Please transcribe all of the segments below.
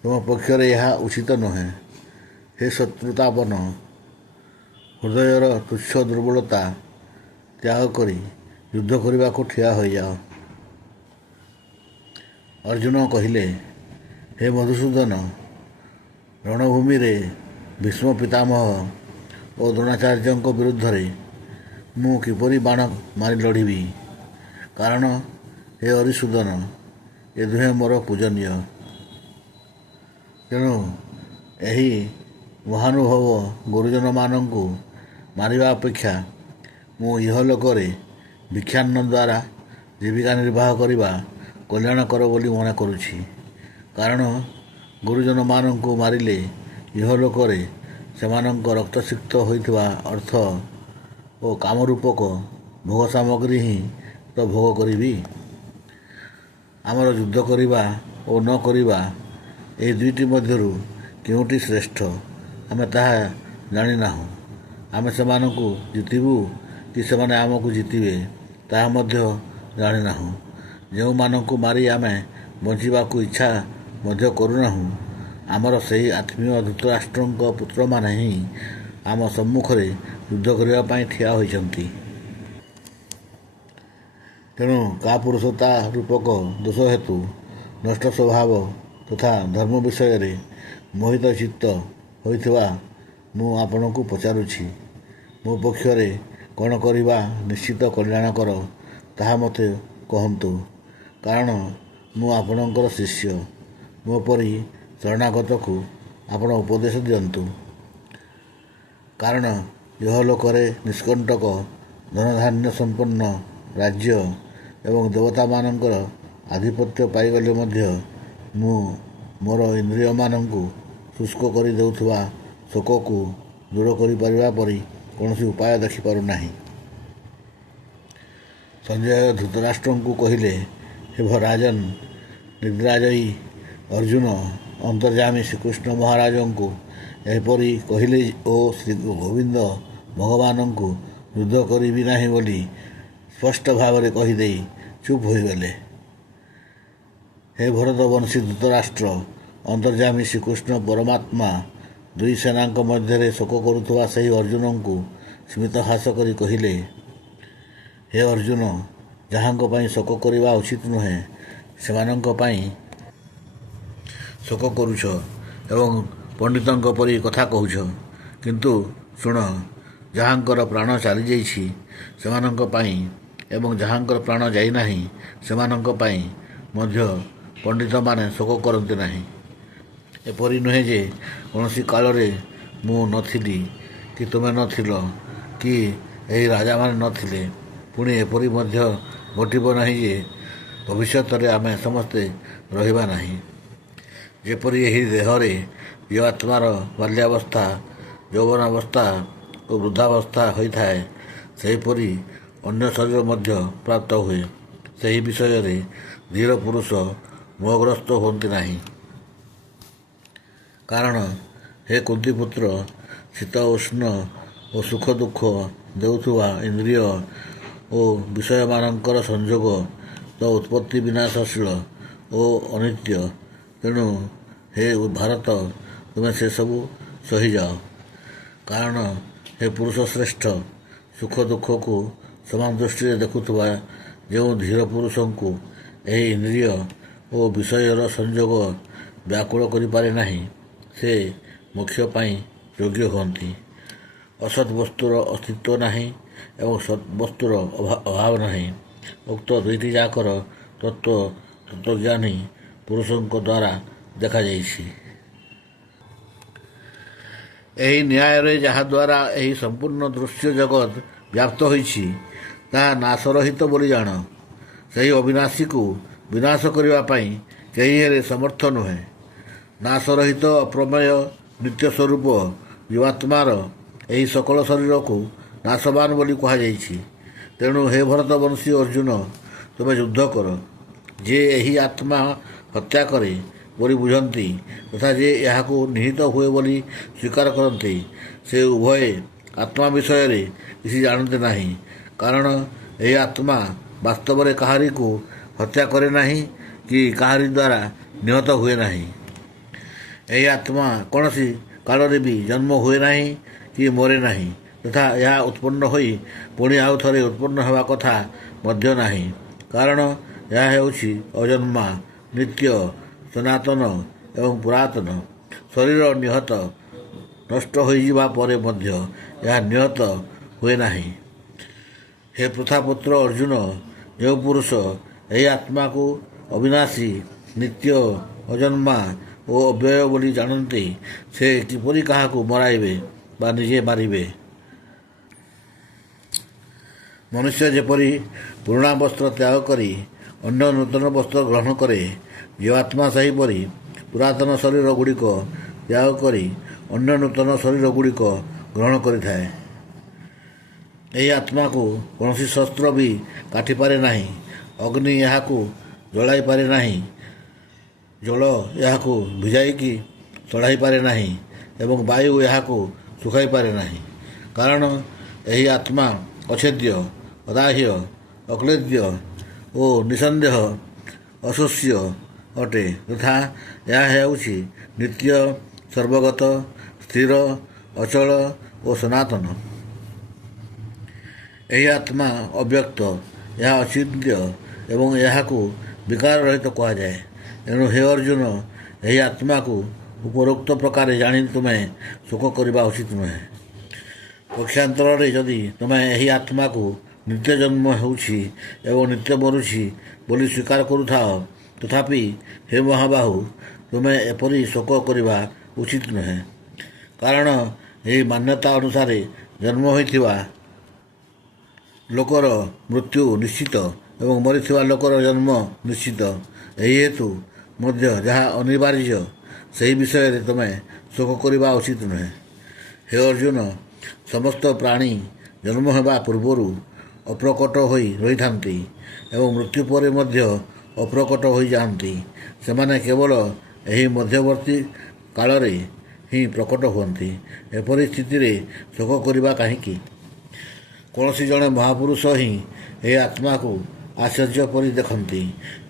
ତୁମ ପକ୍ଷରେ ଏହା ଉଚିତ ନୁହେଁ। ହେ ଶତ୍ରୁତାପନ, ହୃଦୟର ତୁଚ୍ଛ ଦୁର୍ବଳତା ତ୍ୟାଗ କରି ଯୁଦ୍ଧ କରିବାକୁ ଠିଆ ହୋଇଯାଅ। ଅର୍ଜୁନ କହିଲେ, ହେ ମଧୁସୂଦନ, ରଣଭୂମିରେ ଭୀଷ୍ମ ପିତାମହ ଓ ଦ୍ରୋଣାଚାର୍ଯ୍ୟଙ୍କ ବିରୁଦ୍ଧରେ ମୁଁ କିପରି ବାଣ ମାରି ଲଢ଼ିବି? କାରଣ ହେ ଅରିସୁଦନ, ଏ ଦୁହେଁ ମୋର ପୂଜନୀୟ। ତେଣୁ ଏହି ମହାନୁଭବ ଗୁରୁଜନମାନଙ୍କୁ ମାରିବା ଅପେକ୍ଷା ମୁଁ ଇହଲୋକରେ ଭିକ୍ଷାନ୍ନ ଦ୍ୱାରା ଜୀବିକା ନିର୍ବାହ କରିବା କଲ୍ୟାଣକର ବୋଲି ମନେ କରୁଛି। କାରଣ ଗୁରୁଜନମାନଙ୍କୁ ମାରିଲେ ଇହଲୋକରେ ସେମାନଙ୍କ ରକ୍ତସିକ୍ତ ହୋଇଥିବା ଅର୍ଥ ଓ କାମରୂପକ ଭୋଗ ସାମଗ୍ରୀ ହିଁ ତ ଭୋଗ କରିବି। ଆମର ଯୁଦ୍ଧ କରିବା ଓ ନ କରିବା ଏହି ଦୁଇଟି ମଧ୍ୟରୁ କେଉଁଟି ଶ୍ରେଷ୍ଠ ଆମେ ତାହା ଜାଣିନାହୁଁ। ଆମେ ସେମାନଙ୍କୁ ଜିତିବୁ କି ସେମାନେ ଆମକୁ ଜିତିବେ ତାହା ମଧ୍ୟ ଜାଣିନାହୁଁ। ଯେଉଁମାନଙ୍କୁ ମାରି ଆମେ ବଞ୍ଚିବାକୁ ଇଚ୍ଛା ମଧ୍ୟ କରୁନାହୁଁ, ଆମର ସେହି ଆତ୍ମୀୟ ଧୃତରାଷ୍ଟ୍ରଙ୍କ ପୁତ୍ରମାନେ ହିଁ ଆମ ସମ୍ମୁଖରେ ଯୁଦ୍ଧ କରିବା ପାଇଁ ଠିଆ ହୋଇଛନ୍ତି। ତେଣୁ କାପୁରୁଷତା ରୂପକ ଦୋଷ ହେତୁ ନଷ୍ଟ ସ୍ୱଭାବ ତଥା ଧର୍ମ ବିଷୟରେ ମୋହିତ ଚିତ୍ତ ହୋଇଥିବା ମୁଁ ଆପଣଙ୍କୁ ପଚାରୁଛି, ମୋ ପକ୍ଷରେ କ'ଣ କରିବା ନିଶ୍ଚିତ କଲ୍ୟାଣକର ତାହା ମୋତେ କହନ୍ତୁ। କାରଣ ମୁଁ ଆପଣଙ୍କର ଶିଷ୍ୟ। ମୋ ପରି ଶରଣାଗତକୁ ଆପଣ ଉପଦେଶ ଦିଅନ୍ତୁ। କାରଣ ଇହଲୋକରେ ନିଷ୍କଣ୍ଟକ ଧନଧାନ୍ୟ ସମ୍ପନ୍ନ ରାଜ୍ୟ ଏବଂ ଦେବତାମାନଙ୍କର ଆଧିପତ୍ୟ ପାଇଗଲେ ମଧ୍ୟ ମୁଁ ମୋର ଇନ୍ଦ୍ରିୟମାନଙ୍କୁ ଶୁଷ୍କ କରି ଦେଉଥିବା ଶୋକକୁ ଦୂର କରିପାରିବା ପରି କୌଣସି ଉପାୟ ଦେଖିପାରୁନାହିଁ। ସଞ୍ଜୟ ଧୃତରାଷ୍ଟ୍ରଙ୍କୁ କହିଲେ, ହେ ରାଜନ ନିଦ୍ରାଜୟୀ ଅର୍ଜୁନ ଅନ୍ତର୍ଯ୍ୟାମୀ ଶ୍ରୀକୃଷ୍ଣ ମହାରାଜଙ୍କୁ ଏପରି କହିଲେ ଓ ଶ୍ରୀ ଗୋବିନ୍ଦ ଭଗବାନଙ୍କୁ ଯୁଦ୍ଧ କରିବି ନାହିଁ ବୋଲି ସ୍ପଷ୍ଟ ଭାବରେ କହିଦେଇ ଚୁପ୍ ହୋଇଗଲେ। ହେ ଭରତବଂଶୀ ଧୃତରାଷ୍ଟ୍ର, ଅନ୍ତର୍ଯ୍ୟାମୀ ଶ୍ରୀକୃଷ୍ଣ ପରମାତ୍ମା ଦୁଇ ସେନାଙ୍କ ମଧ୍ୟରେ ଶୋକ କରୁଥିବା ସେହି ଅର୍ଜୁନଙ୍କୁ ସ୍ମିତ ହାସ କରି କହିଲେ, ହେ ଅର୍ଜୁନ, ଯାହାଙ୍କ ପାଇଁ ଶୋକ କରିବା ଉଚିତ ନୁହେଁ ସେମାନଙ୍କ ପାଇଁ ଶୋକ କରୁଛ ଏବଂ ପଣ୍ଡିତଙ୍କ ପରି କଥା କହୁଛ। କିନ୍ତୁ ଶୁଣ, ଯାହାଙ୍କର ପ୍ରାଣ ଚାଲିଯାଇଛି ସେମାନଙ୍କ ପାଇଁ ଏବଂ ଯାହାଙ୍କର ପ୍ରାଣ ଯାଇନାହିଁ ସେମାନଙ୍କ ପାଇଁ ମଧ୍ୟ ପଣ୍ଡିତମାନେ ଶୋକ କରନ୍ତି ନାହିଁ। ଏପରି ନୁହେଁ ଯେ କୌଣସି କାଳରେ ମୁଁ ନଥିଲି କି ତୁମେ ନଥିଲ କି ଏହି ରାଜାମାନେ ନଥିଲେ। ପୁଣି ଏପରି ମଧ୍ୟ ଘଟିବ ନାହିଁ ଯେ ଭବିଷ୍ୟତରେ ଆମେ ସମସ୍ତେ ରହିବା ନାହିଁ। ଯେପରି ଏହି ଦେହରେ ଜୀବାତ୍ମାର ବାଲ୍ୟାବସ୍ଥା, ଯୌବନାବସ୍ଥା ଓ ବୃଦ୍ଧାବସ୍ଥା ହୋଇଥାଏ, ସେହିପରି ଅନ୍ୟ ଶରୀର ମଧ୍ୟ ପ୍ରାପ୍ତ ହୁଏ। ସେହି ବିଷୟରେ ଧୀର ପୁରୁଷ ମୋହଗ୍ରସ୍ତ ହୁଅନ୍ତି ନାହିଁ। କାରଣ ହେ କୁନ୍ତିପୁତ୍ର, ଶୀତ ଉଷ୍ଣ ଓ ସୁଖ ଦୁଃଖ ଦେଉଥିବା ଇନ୍ଦ୍ରିୟ ଓ ବିଷୟମାନଙ୍କର ସଂଯୋଗ ତ ଉତ୍ପତ୍ତି ବିନାଶଶୀଳ ଓ ଅନିତ୍ୟ। ତେଣୁ ହେ ଭାରତ, ତୁମେ ସେସବୁ ସହିଯାଅ। କାରଣ ହେ ପୁରୁଷ ଶ୍ରେଷ୍ଠ, ସୁଖ ଦୁଃଖକୁ ସମାନ ଦୃଷ୍ଟିରେ ଦେଖୁଥିବା ଯେଉଁ ଧୀର ପୁରୁଷଙ୍କୁ ଏହି ଇନ୍ଦ୍ରିୟ ଓ ବିଷୟର ସଂଯୋଗ ବ୍ୟାକୁଳ କରିପାରେ ନାହିଁ, ସେ ମୋକ୍ଷ ପାଇଁ ଯୋଗ୍ୟ ହୁଅନ୍ତି। ଅସତ୍ ବସ୍ତୁର ଅସ୍ତିତ୍ୱ ନାହିଁ ଏବଂ ସତ୍ ବସ୍ତୁର ଅଭାବ ନାହିଁ। ଉକ୍ତ ଦୁଇଟି ଯାକର ତତ୍ତ୍ୱ ତତ୍ତ୍ୱଜ୍ଞାନୀ ପୁରୁଷଙ୍କ ଦ୍ୱାରା ଦେଖାଯାଇଛି। ଏହି ନ୍ୟାୟରେ ଯାହାଦ୍ୱାରା ଏହି ସମ୍ପୂର୍ଣ୍ଣ ଦୃଶ୍ୟ ଜଗତ ବ୍ୟାପ୍ତ ହୋଇଛି ତାହା ନାଶରହିତ ବୋଲି ଜାଣ। ସେହି ଅବିନାଶୀକୁ ବିନାଶ କରିବା ପାଇଁ କେହି ହେଲେ ସମର୍ଥ ନୁହେଁ। ନାଶରହିତ ଅପ୍ରମେୟ ନିତ୍ୟ ସ୍ୱରୂପ ଜୀବାତ୍ମାର ଏହି ସକଳ ଶରୀରକୁ ନାଶବାନ ବୋଲି କୁହାଯାଇଛି। ତେଣୁ ହେ ଭରତବଂଶୀ ଅର୍ଜୁନ, ତୁମେ ଯୁଦ୍ଧ କର। ଯିଏ ଏହି ଆତ୍ମା ହତ୍ୟା କରେ ବୋଲି ବୁଝନ୍ତି ତଥା ଯେ ଏହାକୁ ନିହିତ ହୁଏ ବୋଲି ସ୍ୱୀକାର କରନ୍ତି, ସେ ଉଭୟେ ଆତ୍ମା ବିଷୟରେ କିଛି ଜାଣନ୍ତି ନାହିଁ। କାରଣ ଏହି ଆତ୍ମା ବାସ୍ତବରେ କାହାରିକୁ ହତ୍ୟା କରେ ନାହିଁ କି କାହାରି ଦ୍ୱାରା ନିହତ ହୁଏ ନାହିଁ। ଏହି ଆତ୍ମା କୌଣସି କାଳରେ ବି ଜନ୍ମ ହୁଏ ନାହିଁ କି ମରେ ନାହିଁ ତଥା ଏହା ଉତ୍ପନ୍ନ ହୋଇ ପୁଣି ଆଉ ଥରେ ଉତ୍ପନ୍ନ ହେବା କଥା ମଧ୍ୟ ନାହିଁ, କାରଣ ଏହା ହେଉଛି ଅଜନ୍ମା, ନିତ୍ୟ, ସନାତନ ଏବଂ ପୁରାତନ। ଶରୀର ନିହତ ନଷ୍ଟ ହୋଇଯିବା ପରେ ମଧ୍ୟ ଏହା ନିହତ ହୁଏ ନାହିଁ। ହେ ପୃଥାପୁତ୍ର ଅର୍ଜୁନ, ଯେଉଁ ପୁରୁଷ ଏହି ଆତ୍ମାକୁ ଅବିନାଶୀ, ନିତ୍ୟ, ଅଜନ୍ମା ଓ ଅବ୍ୟୟ ବୋଲି ଜାଣନ୍ତି, ସେ କିପରି କାହାକୁ ମରାଇବେ ବା ନିଜେ ମାରିବେ? ମନୁଷ୍ୟ ଯେପରି ପୁରୁଣା ବସ୍ତ୍ର ତ୍ୟାଗ କରି ଅନ୍ୟ ନୂତନ ବସ୍ତ୍ର ଗ୍ରହଣ କରେ, ଜୀବାତ୍ମା ସେହିପରି ପୁରାତନ ଶରୀର ଗୁଡ଼ିକ ତ୍ୟାଗ କରି ଅନ୍ୟ ନୂତନ ଶରୀର ଗୁଡ଼ିକ ଗ୍ରହଣ କରିଥାଏ। ଏହି ଆତ୍ମାକୁ କୌଣସି ଶସ୍ତ୍ର ବି କାଟିପାରେ ନାହିଁ, ଅଗ୍ନି ଏହାକୁ ଜଳାଇ ପାରେ ନାହିଁ, ଜଳ ଏହାକୁ ଭିଜାଇକି ଚଢ଼ାଇ ପାରେ ନାହିଁ ଏବଂ ବାୟୁ ଏହାକୁ ଶୁଖାଇ ପାରେ ନାହିଁ, କାରଣ ଏହି ଆତ୍ମା ଅଛେଦ୍ୟ, ଅଦାହ୍ୟ, ଅକ୍ଲେଦ୍ୟ ଓ ନିଃସନ୍ଦେହ ଅଶୋଷ୍ୟ ଅଟେ ତଥା ଏହା ହେଉଛି ନିତ୍ୟ, ସର୍ବଗତ, ସ୍ଥିର, ଅଚଳ ଓ ସନାତନ। ଏହି ଆତ୍ମା ଅବ୍ୟକ୍ତ, ଏହା ଅଚିନ୍ତ୍ୟ ଏବଂ ଏହାକୁ ବିକାର ରହିତ କୁହାଯାଏ। ଏଣୁ ହେ ଅର୍ଜୁନ, ଏହି ଆତ୍ମାକୁ ଉପରୋକ୍ତ ପ୍ରକାରେ ଜାଣି ତୁମେ ଶୋକ କରିବା ଉଚିତ ନୁହେଁ। ପକ୍ଷାନ୍ତରରେ ଯଦି ତୁମେ ଏହି ଆତ୍ମାକୁ ନିତ୍ୟ ଜନ୍ମ ହେଉଛି ଏବଂ ନିତ୍ୟ ମରୁଛି ବୋଲି ସ୍ୱୀକାର କରୁଥାଅ, ତଥାପି ହେ ମହାବାହୁ, ତୁମେ ଏପରି ଶୋକ କରିବା ଉଚିତ ନୁହେଁ, କାରଣ ଏହି ମାନ୍ୟତା ଅନୁସାରେ ଜନ୍ମ ହୋଇଥିବା ଲୋକର ମୃତ୍ୟୁ ନିଶ୍ଚିତ ଏବଂ ମରିଥିବା ଲୋକର ଜନ୍ମ ନିଶ୍ଚିତ। ଏହି ହେତୁ ମଧ୍ୟ ଯାହା ଅନିବାର୍ଯ୍ୟ ସେହି ବିଷୟରେ ତୁମେ ଶୋକ କରିବା ଉଚିତ ନୁହେଁ। ହେ ଅର୍ଜୁନ, ସମସ୍ତ ପ୍ରାଣୀ ଜନ୍ମ ହେବା ପୂର୍ବରୁ ଅପ୍ରକଟ ହୋଇ ରହିଥାନ୍ତି ଏବଂ ମୃତ୍ୟୁ ପରେ ମଧ୍ୟ ଅପ୍ରକଟ ହୋଇଯାଆନ୍ତି। ସେମାନେ କେବଳ ଏହି ମଧ୍ୟବର୍ତ୍ତୀ କାଳରେ ହିଁ ପ୍ରକଟ ହୁଅନ୍ତି। ଏପରି ସ୍ଥିତିରେ ଶୋକ କରିବା କାହିଁକି? କୌଣସି ଜଣେ ମହାପୁରୁଷ ହିଁ ଏହି ଆତ୍ମାକୁ ଆଶ୍ଚର୍ଯ୍ୟ ପରି ଦେଖନ୍ତି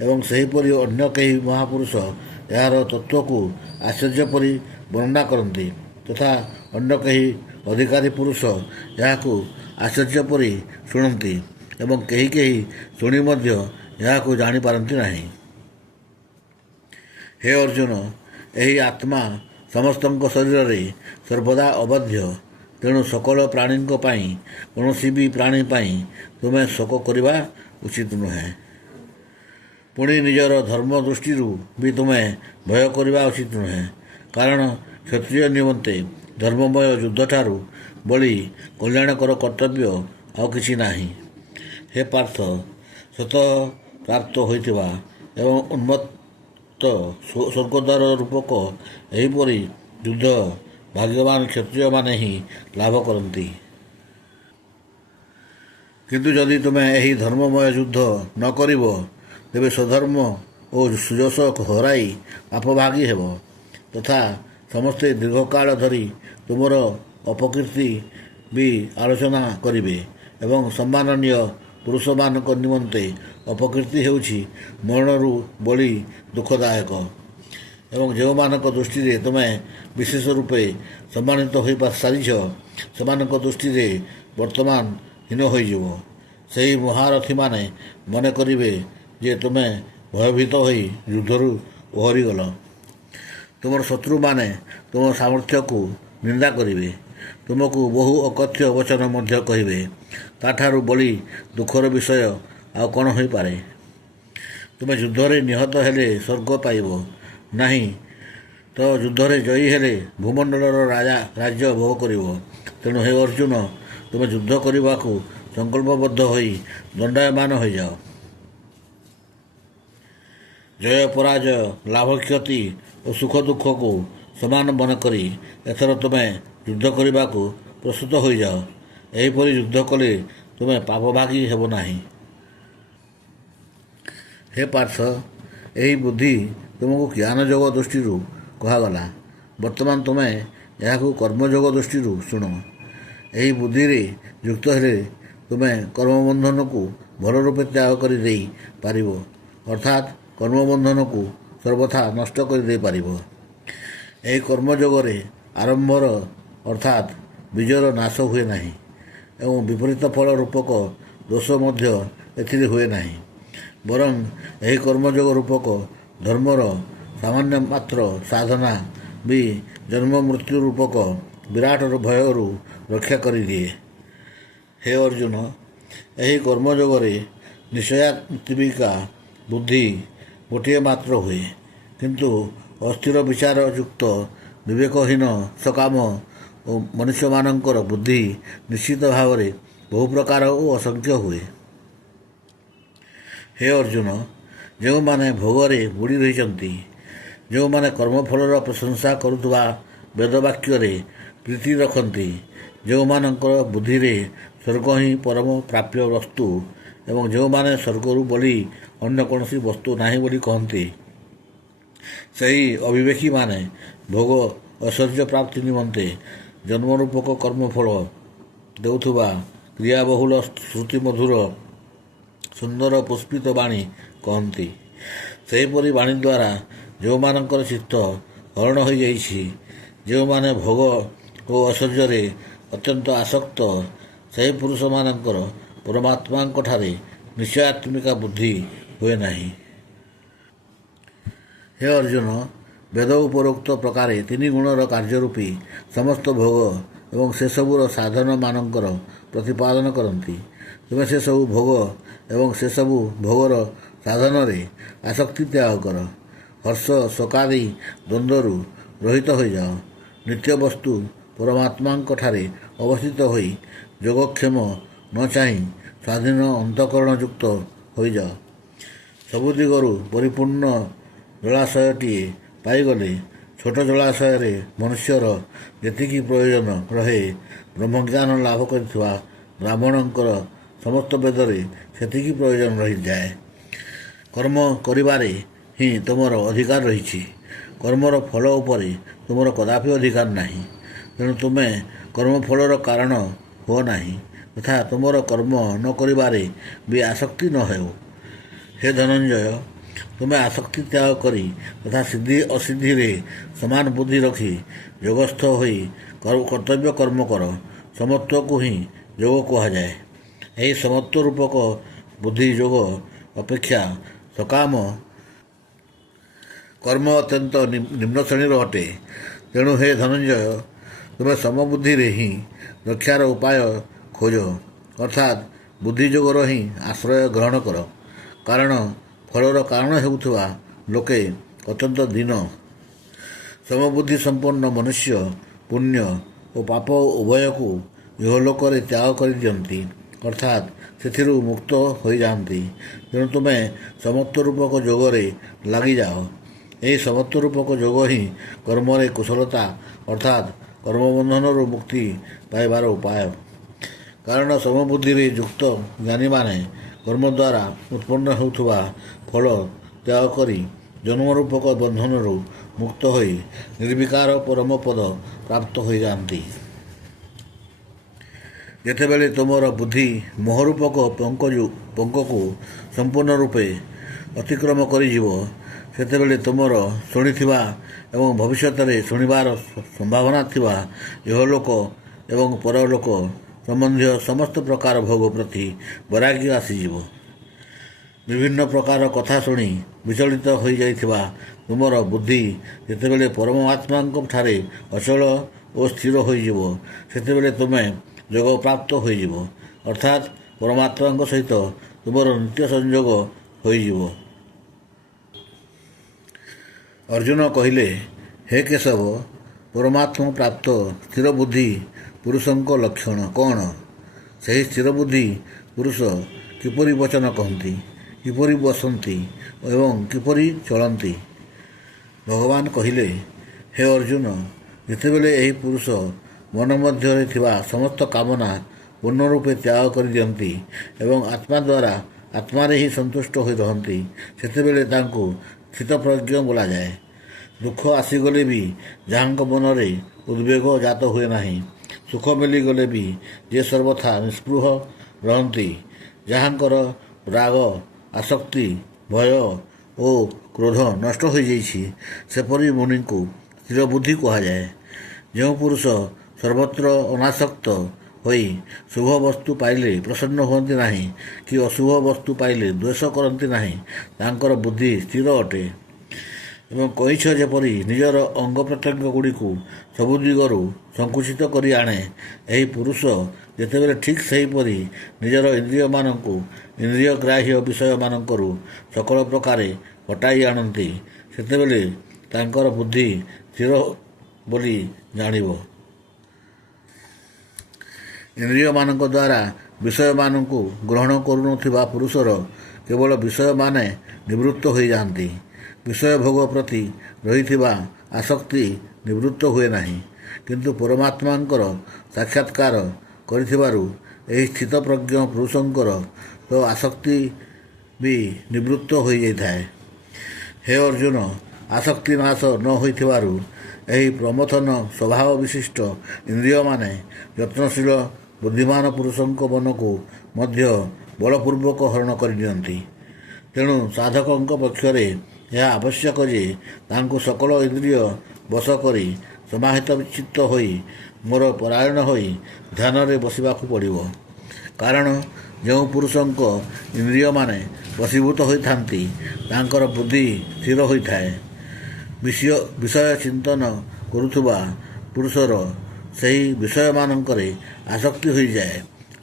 ଏବଂ ସେହିପରି ଅନ୍ୟ କେହି ମହାପୁରୁଷ ଏହାର ତତ୍ତ୍ୱକୁ ଆଶ୍ଚର୍ଯ୍ୟ ପରି ବର୍ଣ୍ଣନା କରନ୍ତି ତଥା ଅନ୍ୟ କେହି ଅଧିକାରୀ ପୁରୁଷ ଏହାକୁ ଆଶ୍ଚର୍ଯ୍ୟ ପରି ଶୁଣନ୍ତି ଏବଂ କେହି କେହି ଶୁଣି ମଧ୍ୟ ଏହାକୁ ଜାଣିପାରନ୍ତି ନାହିଁ। ହେ ଅର୍ଜୁନ, ଏହି ଆତ୍ମା ସମସ୍ତଙ୍କ ଶରୀରରେ ସର୍ବଦା ଅବାଧ୍ୟ। ତେଣୁ ସକଳ ପ୍ରାଣୀଙ୍କ ପାଇଁ କୌଣସି ବି ପ୍ରାଣୀ ପାଇଁ ତୁମେ ଶୋକ କରିବା ଉଚିତ ନୁହେଁ। ପୁଣି ନିଜର ଧର୍ମ ଦୃଷ୍ଟିରୁ ବି ତୁମେ ଭୟ କରିବା ଉଚିତ ନୁହେଁ, କାରଣ କ୍ଷତ୍ରିୟ ନିମନ୍ତେ ଧର୍ମମୟ ଯୁଦ୍ଧଠାରୁ ବଳି କଲ୍ୟାଣକର କର୍ତ୍ତବ୍ୟ ଆଉ କିଛି ନାହିଁ। ହେ ପାର୍ଥ, ସ୍ୱତଃ ପ୍ରାପ୍ତ ହୋଇଥିବା ଏବଂ ଉନ୍ମତ୍ତ ସ୍ୱର୍ଗଦ୍ୱାର ରୂପକ ଏହିପରି ଯୁଦ୍ଧ ଭାଗ୍ୟବାନ କ୍ଷତ୍ରିୟମାନେ ହିଁ ଲାଭ କରନ୍ତି। କିନ୍ତୁ ଯଦି ତୁମେ ଏହି ଧର୍ମମୟ ଯୁଦ୍ଧ ନ କରିବ, ତେବେ ସ୍ୱଧର୍ମ ଓ ସୁଯଶ ହରାଇ ପାପଭାଗୀ ହେବ ତଥା ସମସ୍ତେ ଦୀର୍ଘକାଳ ଧରି ତୁମର ଅପକୀର୍ତ୍ତି ବି ଆଲୋଚନା କରିବେ ଏବଂ ସମ୍ମାନନୀୟ ପୁରୁଷମାନଙ୍କ ନିମନ୍ତେ ଅପକୀର୍ତ୍ତି ହେଉଛି ମରଣରୁ ବଳି ଦୁଃଖଦାୟକ ଏବଂ ଯେଉଁମାନଙ୍କ ଦୃଷ୍ଟିରେ ତୁମେ ବିଶେଷ ରୂପେ ସମ୍ମାନିତ ହୋଇସାରିଛ, ସେମାନଙ୍କ ଦୃଷ୍ଟିରେ ବର୍ତ୍ତମାନ ହୀନ ହୋଇଯିବ। ସେହି ମହାରଥୀମାନେ ମନେ କରିବେ ଯେ ତୁମେ ଭୟଭୀତ ହୋଇ ଯୁଦ୍ଧରୁ ଓହରିଗଲ। ତୁମର ଶତ୍ରୁମାନେ ତୁମ ସାମର୍ଥ୍ୟକୁ ନିନ୍ଦା କରିବେ, ତୁମକୁ ବହୁ ଅକଥ୍ୟ ବଚନ ମଧ୍ୟ କହିବେ। ତାଠାରୁ ବଳି ଦୁଃଖର ବିଷୟ ଆଉ କ'ଣ ହୋଇପାରେ? ତୁମେ ଯୁଦ୍ଧରେ ନିହତ ହେଲେ ସ୍ୱର୍ଗ ପାଇବ ନାହିଁ ତ ଯୁଦ୍ଧରେ ଜୟୀ ହେଲେ ଭୂମଣ୍ଡଳର ରାଜ୍ୟ ଭୋଗ କରିବ। ତେଣୁ ହେ ଅର୍ଜୁନ, ତୁମେ ଯୁଦ୍ଧ କରିବାକୁ ସଂକଳ୍ପବଦ୍ଧ ହୋଇ ଦଣ୍ଡାୟମାନ ହୋଇଯାଅ। ଜୟ ପରାଜୟ, ଲାଭ କ୍ଷତି ଓ ସୁଖ ଦୁଃଖକୁ ସମାନ ମନେକରି ଏଥର ତୁମେ ଯୁଦ୍ଧ କରିବାକୁ ପ୍ରସ୍ତୁତ ହୋଇଯାଅ। ଏହିପରି ଯୁଦ୍ଧ କଲେ ତୁମେ ପାପଭାଗୀ ହେବ ନାହିଁ। ହେ ପାର୍ଥ, ଏହି ବୁଦ୍ଧି ତୁମକୁ ଜ୍ଞାନଯୋଗ ଦୃଷ୍ଟିରୁ କୁହାଗଲା। ବର୍ତ୍ତମାନ ତୁମେ ଏହାକୁ କର୍ମଯୋଗ ଦୃଷ୍ଟିରୁ ଶୁଣ। ଏହି ବୁଦ୍ଧିରେ ଯୁକ୍ତ ହେଲେ ତୁମେ କର୍ମବନ୍ଧନକୁ ଭଲ ରୂପେ ତ୍ୟାଗ କରିଦେଇ ପାରିବ, ଅର୍ଥାତ୍ କର୍ମବନ୍ଧନକୁ ସର୍ବଥା ନଷ୍ଟ କରିଦେଇପାରିବ। ଏହି କର୍ମଯୋଗରେ ଆରମ୍ଭର ଅର୍ଥାତ୍ ବୀଜର ନାଶ ହୁଏ ନାହିଁ ଏବଂ ବିପରୀତ ଫଳ ରୂପକ ଦୋଷ ମଧ୍ୟ ଏଥିରେ ହୁଏ ନାହିଁ। ବରଂ ଏହି କର୍ମଯୋଗ ରୂପକ ଧର୍ମର ସାମାନ୍ୟ ମାତ୍ର ସାଧନା ବି ଜନ୍ମ ମୃତ୍ୟୁ ରୂପକ ବିରାଟ ଭୟରୁ ରକ୍ଷା କରିଦିଏ। ହେ ଅର୍ଜୁନ, ଏହି କର୍ମଯୋଗରେ ନିଶ୍ଚୟାତ୍ମିକା ବୁଦ୍ଧି ଗୋଟିଏ ମାତ୍ର ହୁଏ, କିନ୍ତୁ ଅସ୍ଥିର ବିଚାର ଯୁକ୍ତ ବିବେକହୀନ ସକାମ ଓ ମନୁଷ୍ୟମାନଙ୍କର ବୁଦ୍ଧି ନିଶ୍ଚିତ ଭାବରେ ବହୁ ପ୍ରକାର ଓ ଅସଂଖ୍ୟ ହୁଏ। ହେ ଅର୍ଜୁନ, ଯେଉଁମାନେ ଭୋଗରେ ବୁଡ଼ି ରହିଛନ୍ତି, ଯେଉଁମାନେ କର୍ମଫଳର ପ୍ରଶଂସା କରୁଥିବା ବେଦବାକ୍ୟରେ ପ୍ରୀତି ରଖନ୍ତି, ଯେଉଁମାନଙ୍କର ବୁଦ୍ଧିରେ ସ୍ୱର୍ଗ ହିଁ ପରମ ପ୍ରାପ୍ୟ ବସ୍ତୁ ଏବଂ ଯେଉଁମାନେ ସ୍ୱର୍ଗରୁ ବଳି ଅନ୍ୟ କୌଣସି ବସ୍ତୁ ନାହିଁ ବୋଲି କହନ୍ତି, ସେହି ଅବିବେକୀମାନେ ଭୋଗ ଐଶ୍ୱର୍ଯ୍ୟ ପ୍ରାପ୍ତି ନିମନ୍ତେ ଜନ୍ମରୂପକ କର୍ମଫଳ ଦେଉଥିବା କ୍ରିୟାବହୁଳ ଶ୍ରୁତିମଧୁର ସୁନ୍ଦର ପୁଷ୍ପିତ ବାଣୀ କହନ୍ତି। ସେହିପରି ବାଣୀ ଦ୍ୱାରା ଯେଉଁମାନଙ୍କର ଚିତ୍ତ ହରଣ ହୋଇଯାଇଛି, ଯେଉଁମାନେ ଭୋଗ ଓ ଐଶ୍ୱର୍ଯ୍ୟରେ ଅତ୍ୟନ୍ତ ଆସକ୍ତ, ସେହି ପୁରୁଷମାନଙ୍କର ପରମାତ୍ମାଙ୍କଠାରେ ନିଶ୍ଚୟାତ୍ମିକା ବୁଦ୍ଧି ହୁଏ ନାହିଁ। ହେ ଅର୍ଜୁନ, ବେଦ ଉପରୋକ୍ତ ପ୍ରକାରେ ତିନି ଗୁଣର କାର୍ଯ୍ୟରୂପୀ ସମସ୍ତ ଭୋଗ ଏବଂ ସେସବୁର ସାଧନମାନଙ୍କର ପ୍ରତିପାଦନ କରନ୍ତି। ତୁମେ ସେସବୁ ଭୋଗ ଏବଂ ସେସବୁ ଭୋଗର ସାଧନରେ ଆସକ୍ତି ତ୍ୟାଗ କର। ହର୍ଷ ଶୋକାଦି ଦ୍ୱନ୍ଦ୍ୱରୁ ରହିତ ହୋଇଯାଅ। ନିତ୍ୟ ବସ୍ତୁ ପରମାତ୍ମାଙ୍କଠାରେ ଅବସ୍ଥିତ ହୋଇ ଯୋଗକ୍ଷେମ ନ ଚାହିଁ ସ୍ୱାଧୀନ ଅନ୍ତଃକରଣଯୁକ୍ତ ହୋଇଯାଅ। ସବୁ ଦିଗରୁ ପରିପୂର୍ଣ୍ଣ ଜଳାଶୟଟିଏ ପାଇଗଲେ ଛୋଟ ଜଳାଶୟରେ ମନୁଷ୍ୟର ଯେତିକି ପ୍ରୟୋଜନ ରହେ, ବ୍ରହ୍ମଜ୍ଞାନ ଲାଭ କରିଥିବା ବ୍ରାହ୍ମଣଙ୍କର ସମସ୍ତ ବେଦରେ ସେତିକି ପ୍ରୟୋଜନ ରହିଯାଏ। କର୍ମ କରିବାରେ ହିଁ ତୁମର ଅଧିକାର ରହିଛି। କର୍ମର ଫଳ ଉପରେ ତୁମର କଦାପି ଅଧିକାର ନାହିଁ। ତେଣୁ ତୁମେ କର୍ମଫଳର କାରଣ ହୁଅ ନାହିଁ ତଥା ତୁମର କର୍ମ ନ କରିବାରେ ବି ଆସକ୍ତି ନ ହେଉ। ହେ ଧନଞ୍ଜୟ, ତୁମେ ଆସକ୍ତି ତ୍ୟାଗ କରି ତଥା ସିଦ୍ଧି ଅସିଦ୍ଧିରେ ସମାନ ବୁଦ୍ଧି ରଖି ଯୋଗସ୍ଥ ହୋଇ କର୍ତ୍ତବ୍ୟ କର୍ମ କର। ସମତ୍ୱକୁ ହିଁ ଯୋଗ କୁହାଯାଏ। ଏହି ସମତ୍ୱ ରୂପକ ବୁଦ୍ଧି ଯୋଗ ଅପେକ୍ଷା ସକାମ କର୍ମ ଅତ୍ୟନ୍ତ ନିମ୍ନ ଶ୍ରେଣୀର ଅଟେ। ତେଣୁ ହେ ଧନଞ୍ଜୟ, ତୁମେ ସମବୁଦ୍ଧିରେ ହିଁ ରକ୍ଷାର ଉପାୟ ଖୋଜ, ଅର୍ଥାତ୍ ବୁଦ୍ଧିଯୋଗର ହିଁ ଆଶ୍ରୟ ଗ୍ରହଣ କର। କାରଣ ଫଳର କାରଣ ହେଉଥିବା ଲୋକେ ଅତ୍ୟନ୍ତ ଦୀନ। ସମବୁଦ୍ଧି ସମ୍ପନ୍ନ ମନୁଷ୍ୟ ପୁଣ୍ୟ ଓ ପାପ ଉଭୟକୁ ଇହଲୋକରେ ତ୍ୟାଗ କରିଦିଅନ୍ତି, ଅର୍ଥାତ୍ ସେଥିରୁ ମୁକ୍ତ ହୋଇଯାଆନ୍ତି। ତେଣୁ ତୁମେ ସମତ୍ୱ ରୂପକ ଯୋଗରେ ଲାଗିଯାଅ। ଏହି ସମତ୍ୱ ରୂପକ ଯୋଗ ହିଁ କର୍ମରେ କୁଶଳତା ଅର୍ଥାତ୍ କର୍ମବନ୍ଧନରୁ ମୁକ୍ତି ପାଇବାର ଉପାୟ। କାରଣ ସମବୁଦ୍ଧିରେ ଯୁକ୍ତ ଜ୍ଞାନୀମାନେ କର୍ମ ଦ୍ୱାରା ଉତ୍ପନ୍ନ ହେଉଥିବା ଫଳ ତ୍ୟାଗ କରି ଜନ୍ମରୂପକ ବନ୍ଧନରୁ ମୁକ୍ତ ହୋଇ ନିର୍ବିକାର ପରମ ପଦ ପ୍ରାପ୍ତ ହୋଇଯାଆନ୍ତି। ଯେତେବେଳେ ତୁମର ବୁଦ୍ଧି ମୋହରୂପକ ପଙ୍କକୁ ସମ୍ପୂର୍ଣ୍ଣ ରୂପେ ଅତିକ୍ରମ କରିଯିବ, ସେତେବେଳେ ତୁମର ଶୁଣିଥିବା ଏବଂ ଭବିଷ୍ୟତରେ ଶୁଣିବାର ସମ୍ଭାବନା ଥିବା ଇହଲୋକ ଏବଂ ପରଲୋକ ସମ୍ବନ୍ଧୀୟ ସମସ୍ତ ପ୍ରକାର ଭୋଗ ପ୍ରତି ବୈରାଗ୍ୟ ଆସିଯିବ। ବିଭିନ୍ନ ପ୍ରକାର କଥା ଶୁଣି ବିଚଳିତ ହୋଇଯାଇଥିବା ତୁମର ବୁଦ୍ଧି ଯେତେବେଳେ ପରମାତ୍ମାଙ୍କ ଠାରେ ଅଚଳ ଓ ସ୍ଥିର ହୋଇଯିବ, ସେତେବେଳେ ତୁମେ ଯୋଗ ପ୍ରାପ୍ତ ହୋଇଯିବ, ଅର୍ଥାତ୍ ପରମାତ୍ମାଙ୍କ ସହିତ ତୁମର ନିତ୍ୟ ସଂଯୋଗ ହୋଇଯିବ। ଅର୍ଜୁନ କହିଲେ, ହେ କେଶବ, ପରମାତ୍ମା ପ୍ରାପ୍ତ ସ୍ଥିର ବୁଦ୍ଧି ପୁରୁଷଙ୍କ ଲକ୍ଷଣ କ'ଣ? ସେହି ସ୍ଥିର ବୁଦ୍ଧି ପୁରୁଷ କିପରି ବଚନ କହନ୍ତି, କିପରି ବସନ୍ତି ଏବଂ କିପରି ଚଳନ୍ତି? ଭଗବାନ କହିଲେ, ହେ ଅର୍ଜୁନ, ଯେତେବେଳେ ଏହି ପୁରୁଷ ମନ ମଧ୍ୟରେ ଥିବା ସମସ୍ତ କାମନା ପୂର୍ଣ୍ଣ ରୂପେ ତ୍ୟାଗ କରିଦିଅନ୍ତି ଏବଂ ଆତ୍ମା ଦ୍ୱାରା ଆତ୍ମାରେ ହିଁ ସନ୍ତୁଷ୍ଟ ହୋଇ ରହନ୍ତି, ସେତେବେଳେ ତାଙ୍କୁ ସ୍ଥିତପ୍ରଜ୍ଞ ବୋଲାଯାଏ। ଦୁଃଖ ଆସିଗଲେ ବି ଯାହାଙ୍କ ମନରେ ଉଦ୍ବେଗ ଜାତ ହୁଏ ନାହିଁ, ସୁଖ ମିଳିଗଲେ ବି ଯେ ସର୍ବଥା ନିସ୍ପୃହ ରହନ୍ତି, ଯାହାଙ୍କର ରାଗ ଆସକ୍ତି ଭୟ ଓ କ୍ରୋଧ ନଷ୍ଟ ହୋଇଯାଇଛି, ସେପରି ମୁନିଙ୍କୁ ସ୍ଥିର ବୁଦ୍ଧି କୁହାଯାଏ। ଯେଉଁ ପୁରୁଷ ସର୍ବତ୍ର ଅନାସକ୍ତ ହୋଇ ଶୁଭ ବସ୍ତୁ ପାଇଲେ ପ୍ରସନ୍ନ ହୁଅନ୍ତି ନାହିଁ କି ଅଶୁଭ ବସ୍ତୁ ପାଇଲେ ଦ୍ୱେଷ କରନ୍ତି ନାହିଁ, ତାଙ୍କର ବୁଦ୍ଧି ସ୍ଥିର ଅଟେ। ଏବଂ କଇଁଛ ଯେପରି ନିଜର ଅଙ୍ଗ ପ୍ରତ୍ୟଙ୍ଗ ଗୁଡ଼ିକୁ ସବୁ ଦିଗରୁ ସଙ୍କୁଚିତ କରି ଆଣେ, ଏହି ପୁରୁଷ ଯେତେବେଳେ ଠିକ୍ ସେହିପରି ନିଜର ଇନ୍ଦ୍ରିୟମାନଙ୍କୁ ଇନ୍ଦ୍ରିୟଗ୍ରାହ୍ୟ ବିଷୟମାନଙ୍କରୁ ସକଳ ପ୍ରକାରେ ହଟାଇ ଆଣନ୍ତି, ସେତେବେଳେ ତାଙ୍କର ବୁଦ୍ଧି ସ୍ଥିର ବୋଲି ଜାଣିବ। ଇନ୍ଦ୍ରିୟମାନଙ୍କ ଦ୍ୱାରା ବିଷୟମାନଙ୍କୁ ଗ୍ରହଣ କରୁନଥିବା ପୁରୁଷର କେବଳ ବିଷୟମାନେ ନିବୃତ୍ତ ହୋଇଯାଆନ୍ତି। ବିଷୟ ଭୋଗ ପ୍ରତି ରହିଥିବା ଆସକ୍ତି ନିବୃତ୍ତ ହୁଏ ନାହିଁ, କିନ୍ତୁ ପରମାତ୍ମାଙ୍କର ସାକ୍ଷାତକାର କରିଥିବାରୁ ଏହି ସ୍ଥିତପ୍ରଜ୍ଞ ପୁରୁଷଙ୍କର ତ ଆସକ୍ତି ବି ନିବୃତ୍ତ ହୋଇଯାଇଥାଏ। ହେ ଅର୍ଜୁନ, ଆସକ୍ତି ନାଶ ନ ହୋଇଥିବାରୁ ଏହି ପ୍ରମଥନ ସ୍ୱଭାବ ବିଶିଷ୍ଟ ଇନ୍ଦ୍ରିୟମାନେ ଯତ୍ନଶୀଳ ବୁଦ୍ଧିମାନ ପୁରୁଷଙ୍କ ମନକୁ ମଧ୍ୟ ବଳପୂର୍ବକ ହରଣ କରିନିଅନ୍ତି। ତେଣୁ ସାଧକଙ୍କ ପକ୍ଷରେ ଏହା ଆବଶ୍ୟକ ଯେ ତାଙ୍କୁ ସକଳ ଇନ୍ଦ୍ରିୟ ବଶ କରି ସମାହିତ ଚିତ୍ତ ହୋଇ ମୋର ପରାୟଣ ହୋଇ ଧ୍ୟାନରେ ବସିବାକୁ ପଡ଼ିବ। କାରଣ ଯେଉଁ ପୁରୁଷଙ୍କ ଇନ୍ଦ୍ରିୟମାନେ ବଶୀଭୂତ ହୋଇଥାନ୍ତି, ତାଙ୍କର ବୁଦ୍ଧି ସ୍ଥିର ହୋଇଥାଏ। ବିଷୟ ଚିନ୍ତନ କରୁଥିବା ପୁରୁଷର ସେହି ବିଷୟମାନଙ୍କରେ ଆସକ୍ତି ହୋଇଯାଏ।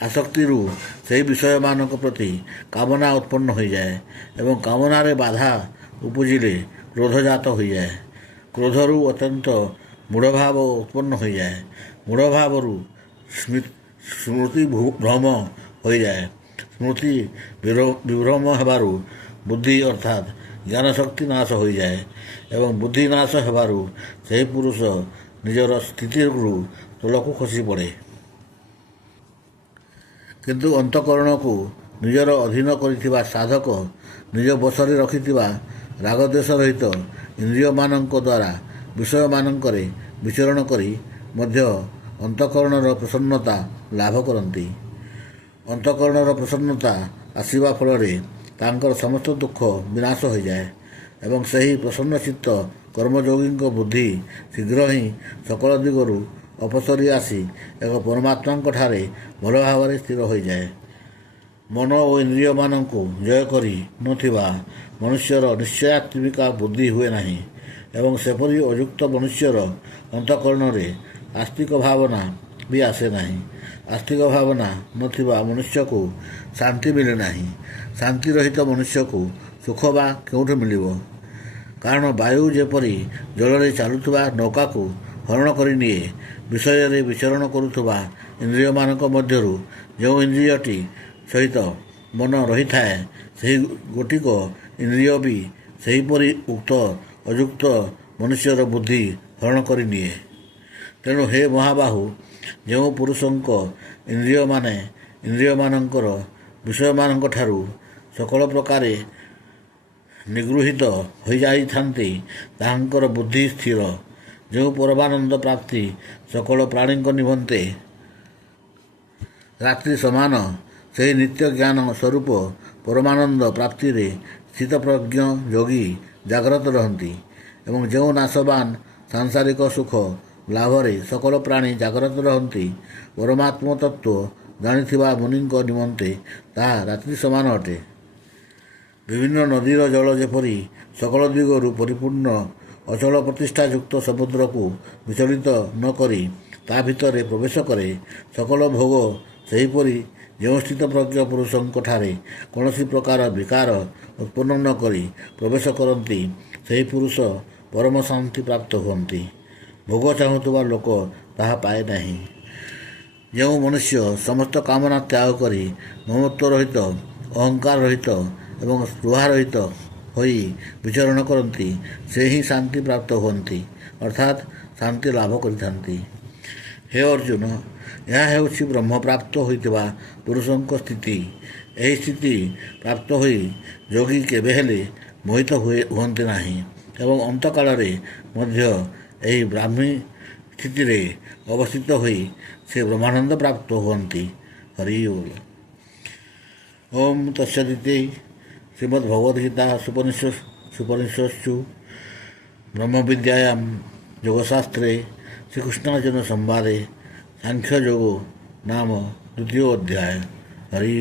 ଆସକ୍ତିରୁ ସେହି ବିଷୟମାନଙ୍କ ପ୍ରତି କାମନା ଉତ୍ପନ୍ନ ହୋଇଯାଏ ଏବଂ କାମନାରେ ବାଧା ଉପୁଜିଲେ କ୍ରୋଧଜାତ ହୋଇଯାଏ। କ୍ରୋଧରୁ ଅତ୍ୟନ୍ତ ମୂଢ଼ଭାବ ଉତ୍ପନ୍ନ ହୋଇଯାଏ। ମୂଢ଼ଭାବରୁ ସ୍ମୃତି ଭ୍ରମ ହୋଇଯାଏ। ସ୍ମୃତି ବିଭ୍ରମ ହେବାରୁ ବୁଦ୍ଧି ଅର୍ଥାତ୍ ଜ୍ଞାନଶକ୍ତି ନାଶ ହୋଇଯାଏ ଏବଂ ବୁଦ୍ଧି ନାଶ ହେବାରୁ ସେହି ପୁରୁଷ ନିଜର ସ୍ଥିତିରୁ ତଳକୁ ଖସି ପଡ଼େ। କିନ୍ତୁ ଅନ୍ତଃକରଣକୁ ନିଜର ଅଧୀନ କରିଥିବା ସାଧକ ନିଜ ବଶରେ ରଖିଥିବା ରାଗଦ୍ୱେଷ ରହିତ ଇନ୍ଦ୍ରିୟମାନଙ୍କ ଦ୍ୱାରା ବିଷୟମାନଙ୍କରେ ବିଚରଣ କରି ମଧ୍ୟ ଅନ୍ତଃକରଣର ପ୍ରସନ୍ନତା ଲାଭ କରନ୍ତି। ଅନ୍ତଃକରଣର ପ୍ରସନ୍ନତା ଆସିବା ଫଳରେ ତାଙ୍କର ସମସ୍ତ ଦୁଃଖ ବିନାଶ ହୋଇଯାଏ ଏବଂ ସେହି ପ୍ରସନ୍ନଚିତ୍ତ କର୍ମଯୋଗୀଙ୍କ ବୁଦ୍ଧି ଶୀଘ୍ର ହିଁ ସକଳ ଦିଗରୁ ଅପସରି ଆସି ଏକ ପରମାତ୍ମାଙ୍କଠାରେ ଭଲ ଭାବରେ ସ୍ଥିର ହୋଇଯାଏ। ମନ ଓ ଇନ୍ଦ୍ରିୟମାନଙ୍କୁ ଜୟ କରି ନଥିବା ମନୁଷ୍ୟର ନିଶ୍ଚୟାତ୍ମିକା ବୁଦ୍ଧି ହୁଏ ନାହିଁ ଏବଂ ସେପରି ଅଯୁକ୍ତ ମନୁଷ୍ୟର ଅନ୍ତଃକରଣରେ ଆସ୍ତିକ ଭାବନା ବି ଆସେ ନାହିଁ। ଆସ୍ତିକ ଭାବନା ନଥିବା ମନୁଷ୍ୟକୁ ଶାନ୍ତି ମିଳେ ନାହିଁ। ଶାନ୍ତି ରହିତ ମନୁଷ୍ୟକୁ ସୁଖ ବା କେଉଁଠୁ ମିଳିବ? କାରଣ ବାୟୁ ଯେପରି ଜଳରେ ଚାଲୁଥିବା ନୌକାକୁ ହରଣ କରିନିଏ, ବିଷୟରେ ବିଚରଣ କରୁଥିବା ଇନ୍ଦ୍ରିୟମାନଙ୍କ ମଧ୍ୟରୁ ଯେଉଁ ଇନ୍ଦ୍ରିୟଟି ସହିତ ମନ ରହିଥାଏ, ସେହି ଗୋଟିକ ଇନ୍ଦ୍ରିୟ ବି ସେହିପରି ଉକ୍ତ ଅଯୁକ୍ତ ମନୁଷ୍ୟର ବୁଦ୍ଧି ହରଣ କରିନିଏ। ତେଣୁ ହେ ମହାବାହୁ, ଯେଉଁ ପୁରୁଷଙ୍କ ଇନ୍ଦ୍ରିୟମାନେ ଇନ୍ଦ୍ରିୟମାନଙ୍କର ବିଷୟମାନଙ୍କଠାରୁ ସକଳ ପ୍ରକାରେ ନିଗୃହୀତ ହୋଇଯାଇଥାନ୍ତି, ତାହାଙ୍କର ବୁଦ୍ଧି ସ୍ଥିର। ଯେଉଁ ପରମାନନ୍ଦ ପ୍ରାପ୍ତି ସକଳ ପ୍ରାଣୀଙ୍କ ନିମନ୍ତେ ରାତ୍ରି ସମାନ, ସେହି ନିତ୍ୟ ଜ୍ଞାନ ସ୍ୱରୂପ ପରମାନନ୍ଦ ପ୍ରାପ୍ତିରେ ସ୍ଥିତପ୍ରଜ୍ଞ ଯୋଗୀ ଜାଗ୍ରତ ରହନ୍ତି ଏବଂ ଯେଉଁ ନାଶବାନ ସାଂସାରିକ ସୁଖ ଲାଭରେ ସକଳ ପ୍ରାଣୀ ଜାଗ୍ରତ ରହନ୍ତି, ପରମାତ୍ମ ତତ୍ତ୍ୱ ଜାଣିଥିବା ମୁନିଙ୍କ ନିମନ୍ତେ ତାହା ରାତ୍ରି ସମାନ ଅଟେ। ବିଭିନ୍ନ ନଦୀର ଜଳ ଯେପରି ସକଳ ଦିଗରୁ ପରିପୂର୍ଣ୍ଣ ଅଚଳ ପ୍ରତିଷ୍ଠାଯୁକ୍ତ ସମୁଦ୍ରକୁ ବିଚଳିତ ନ କରି ତା ଭିତରେ ପ୍ରବେଶ କରେ, ସକଳ ଭୋଗ ସେହିପରି ଯେଉଁ ସ୍ଥିତପ୍ରଜ୍ଞ ପୁରୁଷଙ୍କଠାରେ କୌଣସି ପ୍ରକାର ବିକାର ଉତ୍ପନ୍ନ ନ କରି ପ୍ରବେଶ କରନ୍ତି, ସେହି ପୁରୁଷ ପରମ ଶାନ୍ତି ପ୍ରାପ୍ତ ହୁଅନ୍ତି। ଭୋଗ ଚାହୁଁଥିବା ଲୋକ ତାହା ପାଏ ନାହିଁ। ଯେଉଁ ମନୁଷ୍ୟ ସମସ୍ତ କାମନା ତ୍ୟାଗ କରି ମମତ୍ୱ ରହିତ, ଅହଙ୍କାର ରହିତ ଏବଂ ସ୍ପୃହା ରହିତ ହୋଇ ବିଚରଣ କରନ୍ତି, ସେ ହିଁ ଶାନ୍ତି ପ୍ରାପ୍ତ ହୁଅନ୍ତି ଅର୍ଥାତ୍ ଶାନ୍ତି ଲାଭ କରିଥାନ୍ତି। ହେ ଅର୍ଜୁନ, ଏହା ହେଉଛି ବ୍ରହ୍ମପ୍ରାପ୍ତ ହୋଇଥିବା ପୁରୁଷଙ୍କ ସ୍ଥିତି। ଏହି ସ୍ଥିତି ପ୍ରାପ୍ତ ହୋଇ ଯୋଗୀ କେବେ ହେଲେ ମୋହିତ ହୁଅନ୍ତି ନାହିଁ ଏବଂ ଅନ୍ତକାଳରେ ମଧ୍ୟ ଏହି ବ୍ରାହ୍ମୀ ସ୍ଥିତିରେ ଅବସ୍ଥିତ ହୋଇ ସେ ବ୍ରହ୍ମାନନ୍ଦ ପ୍ରାପ୍ତ ହୁଅନ୍ତି। ହରି ବୋଲ। ଓମ୍ ତତ୍ସଦିତି। ଶ୍ରୀମଦ୍ଭଗବଦ୍ଗୀତା ସୁପନିଷତ୍ସୁ ବ୍ରହ୍ମବିଦ୍ୟାୟାମ୍ ଯୋଗଶାସ୍ତ୍ରେ ଶ୍ରୀକୃଷ୍ଣାର୍ଜୁନ ସମ୍ବାଦେ ସାଂଖ୍ୟଯୋଗ ନାମ 2ୟ ଅଧ୍ୟାୟ। ହରି